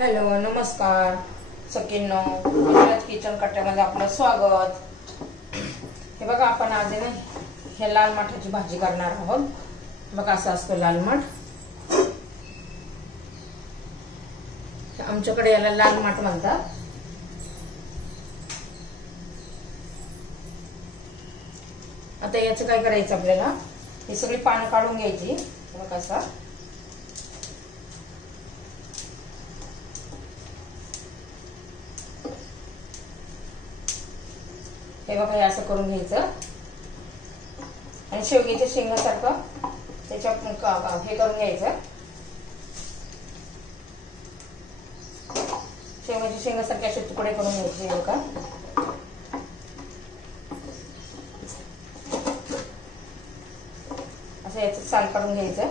Hello नमस्कार सगळ्यांनो, Gujarat kitchen कट्ट्यामध्ये आपलं स्वागत। हे बघा आपण आज ना हे लाल माठाची भाजी करणार आहोत। बघा असं असतं लाल माठ, आमच्याकडे याला लाल माठ म्हणतात। आता याचं काय करायचं, आपल्याला ही सगळी पानं काढून घ्यायची। बघा असं हे बघा हे असं करून घ्यायचं आणि शेवग्याच्या शेंगासारखं त्याच्या हे करून घ्यायचं। शेवग्याच्या शेंगासारखे असे तुकडे करून घ्यायचे। बघा असं याचं साल काढून घ्यायचं।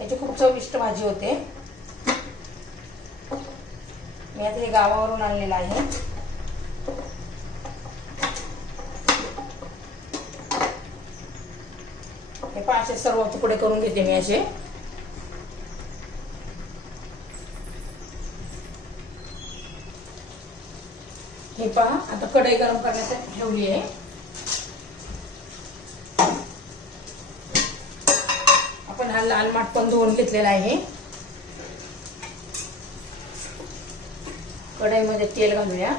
याची खूप चविष्ट भाजी होते। मी आता हे गावावरून आणलेलं आहे। हे पाच सर्व तुकडे करून घेते मी असे। हे पहा, आता कढई गरम करण्यासाठी ठेवली आहे। आपण हा लाल माठ पण धुवून घेतलेला आहे। कढईमध्ये तेल घालूया।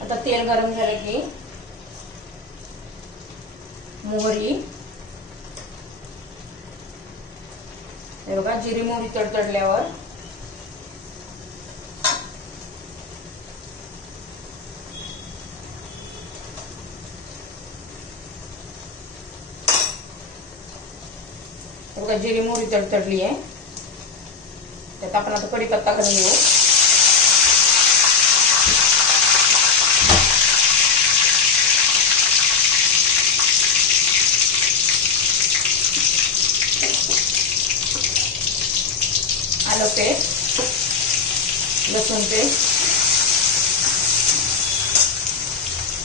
आता तेल गरम झाले की मोहरी, हे बघा जिरी मोहरी तडतडल्यावर जिरी मोहरी तडतडली आहे, त्यात आपण आता कढीपत्ता घालून घेऊ। आलं पेस्ट, लसूण पेस्ट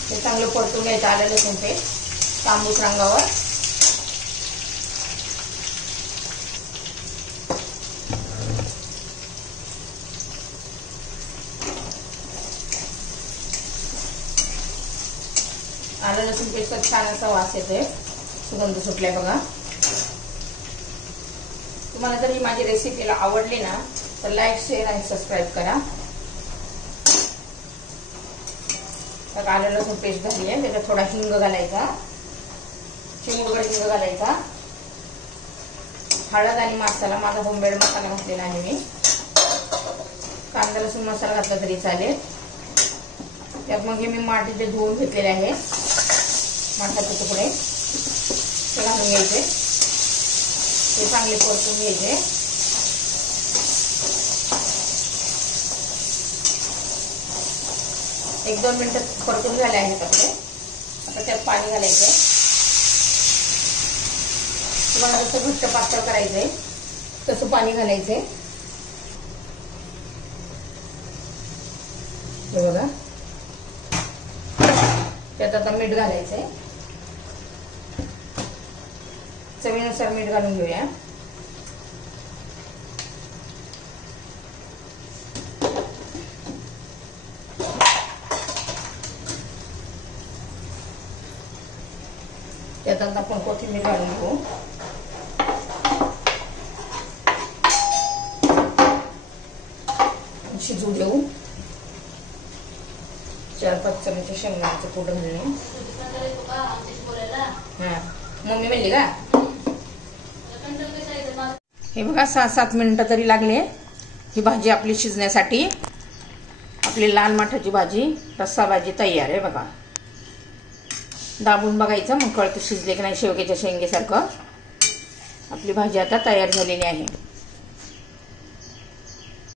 हे चांगलं परतून घ्यायचं। आलं लसूण पेस्ट तांबूस रंगावर। आलं लसूण पेस्ट छान असा वास येतोय, सुगंध सुटलाय बघा। तुम्हाला जर ही माझी रेसिपीला आवडली ना तर लाईक शेअर आणि सबस्क्राईब करा। बघा आलं लसूण पेस्ट झाली आहे, त्याच्यात थोडा हिंग घालायचा, चिमूटभर हिंग घालायचा। हळद आणि मसाला, माझा होममेड मसाला घातलेला आहे मी। कांदा लसूण मसाला घातला तरी चालेल। त्यात मग हे मी माठ जे धुवून घेतलेले आहे माठाचे तुकडे ते घालून घ्यायचे। ते चांगले परतून घ्यायचे। एक दोन मिनिटं परतून झाले आहेत आपले। आता त्यात पाणी घालायचं। तुम्हाला जसं घट्ट पातळ करायचंय तसं पाणी घालायचंय। हे बघा त्यात आता मीठ घालायचंय, चवीनुसार मीठ घालून घेऊया। त्यात आता आपण कोथिंबीर घालून घेऊ। शिजू देऊ। 4-5 चमचे शेंगदाण्याचं कूट घालणे। हा मम्मी म्हणली का? हे बघा 6-7 मिनिटं तरी लागले ही भाजी आपली शिजण्यासाठी। आपली लाल माठाची भाजी, रस्सा भाजी तयार आहे बघा। दाबून बघायचं मग कळतं शिजले की नाही। शेवग्याच्या शेंगेसारखं आपली भाजी आता तयार झालेली आहे।